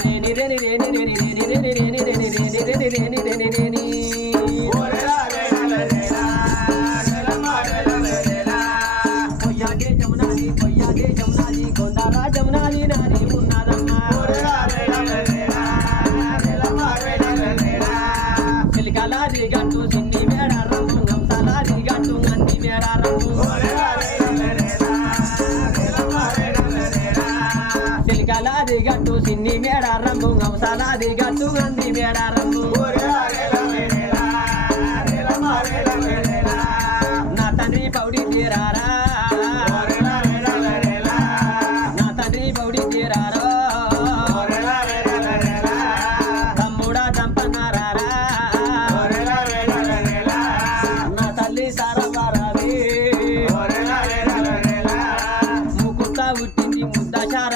రేని రేని రేని రేని రేని రేని రేని రేని రేని రేని రేని రేని కొయ్యాగే జమునాది కొందారా జమునాది నాది ఉన్నదమ్మా చిలికలాది గట్టు సిన్ని మేడారము హంసలాది గట్టు అంది మేడారము చిలికలాది గట్టు సిన్ని మేడారము హంసలాది గట్టు అంది మేడారము